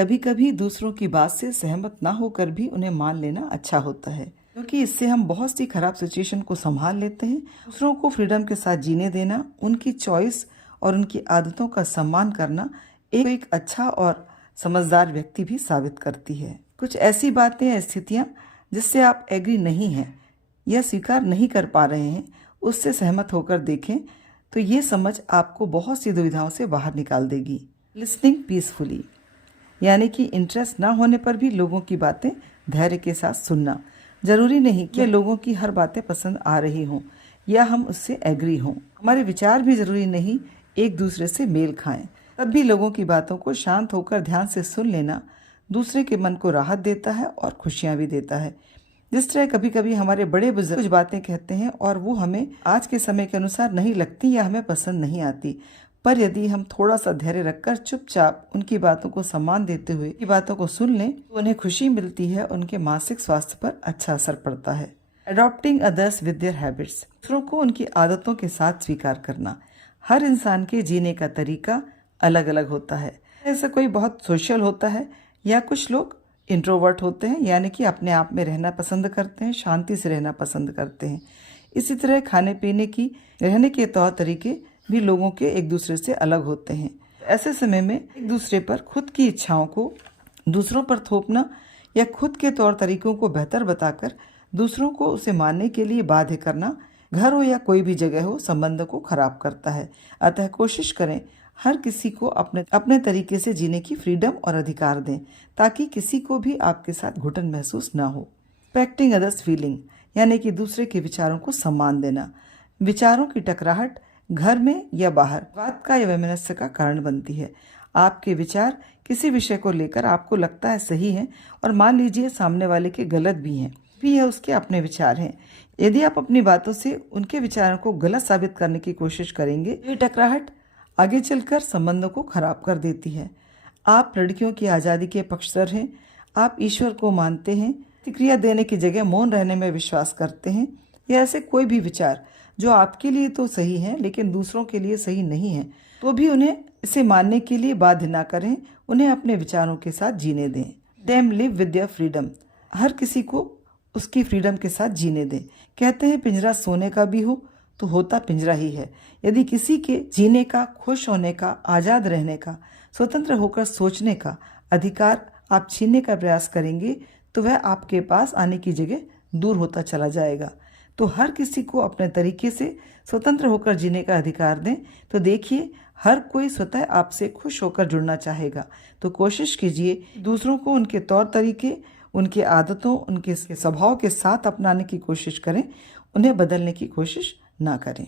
कभी कभी दूसरों की बात से सहमत ना होकर भी उन्हें मान लेना अच्छा होता है, क्योंकि इससे हम बहुत सी खराब सिचुएशन को संभाल लेते हैं। दूसरों को फ्रीडम के साथ जीने देना, उनकी चॉइस और उनकी आदतों का सम्मान करना एक अच्छा और समझदार व्यक्ति भी साबित करती है। कुछ ऐसी बातें या स्थितियाँ जिससे आप एग्री नहीं हैं या स्वीकार नहीं कर पा रहे हैं, उससे सहमत होकर देखें तो ये समझ आपको बहुत सी दुविधाओं से बाहर निकाल देगी। लिसनिंग पीसफुली, यानी कि इंटरेस्ट ना होने पर भी लोगों की बातें धैर्य के साथ सुनना। जरूरी नहीं कि लोगों की हर बातें पसंद आ रही हों या हम उससे एग्री हों। हमारे विचार भी जरूरी नहीं एक दूसरे से मेल खाएं। तब भी लोगों की बातों को शांत होकर ध्यान से सुन लेना दूसरे के मन को राहत देता है और खुशियां भी देता है। जिस तरह कभी कभी हमारे बड़े बुजुर्ग कुछ बातें कहते हैं और वो हमें आज के समय के अनुसार नहीं लगती या हमें पसंद नहीं आती, पर यदि हम थोड़ा सा धैर्य रखकर चुपचाप उनकी बातों को सम्मान देते हुए उनकी बातों को सुन लें तो उन्हें खुशी मिलती है, उनके मानसिक स्वास्थ्य पर अच्छा असर पड़ता है। Adopting others with their habits, दूसरों को उनकी आदतों के साथ स्वीकार करना। हर इंसान के जीने का तरीका अलग अलग होता है। ऐसा कोई बहुत सोशल होता है या कुछ लोग इंट्रोवर्ट होते हैं, यानी कि अपने आप में रहना पसंद करते हैं, शांति से रहना पसंद करते हैं। इसी तरह खाने पीने की रहने के तौर तरीके भी लोगों के एक दूसरे से अलग होते हैं। ऐसे समय में एक दूसरे पर खुद की इच्छाओं को दूसरों पर थोपना या खुद के तौर तरीकों को बेहतर बताकर दूसरों को उसे मानने के लिए बाध्य करना, घर हो या कोई भी जगह हो, संबंध को खराब करता है। अतः कोशिश करें हर किसी को अपने तरीके से जीने की फ्रीडम और अधिकार दें, ताकि किसी को भी आपके साथ घुटन महसूस ना हो। रिस्पेक्टिंग अदर्स फीलिंग, यानी कि दूसरे के विचारों को सम्मान देना। विचारों की टकराहट घर में या बाहर विवाद का या वैमनस्य का कारण बनती है। आपके विचार किसी विषय को लेकर आपको लगता है सही है और मान लीजिए सामने वाले के गलत भी हैं, भी यह उसके अपने विचार हैं। यदि आप अपनी बातों से उनके विचारों को गलत साबित करने की कोशिश करेंगे, ये टकराहट आगे चलकर संबंधों को खराब कर देती है। आप लड़कियों की आज़ादी के पक्षधर हैं, आप ईश्वर को मानते हैं, प्रतिक्रिया देने की जगह मौन रहने में विश्वास करते हैं, या ऐसे कोई भी विचार जो आपके लिए तो सही है लेकिन दूसरों के लिए सही नहीं है, तो भी उन्हें इसे मानने के लिए बाध्य ना करें, उन्हें अपने विचारों के साथ जीने दें। Them live with their freedom, हर किसी को उसकी फ्रीडम के साथ जीने दें। कहते हैं पिंजरा सोने का भी हो तो होता पिंजरा ही है। यदि किसी के जीने का, खुश होने का, आज़ाद रहने का, स्वतंत्र होकर सोचने का अधिकार आप छीनने का प्रयास करेंगे तो वह आपके पास आने की जगह दूर होता चला जाएगा। तो हर किसी को अपने तरीके से स्वतंत्र होकर जीने का अधिकार दें, तो देखिए हर कोई स्वतः आपसे खुश होकर जुड़ना चाहेगा। तो कोशिश कीजिए दूसरों को उनके तौर तरीके, उनके आदतों, उनके स्वभाव के साथ अपनाने की कोशिश करें, उन्हें बदलने की कोशिश ना करें।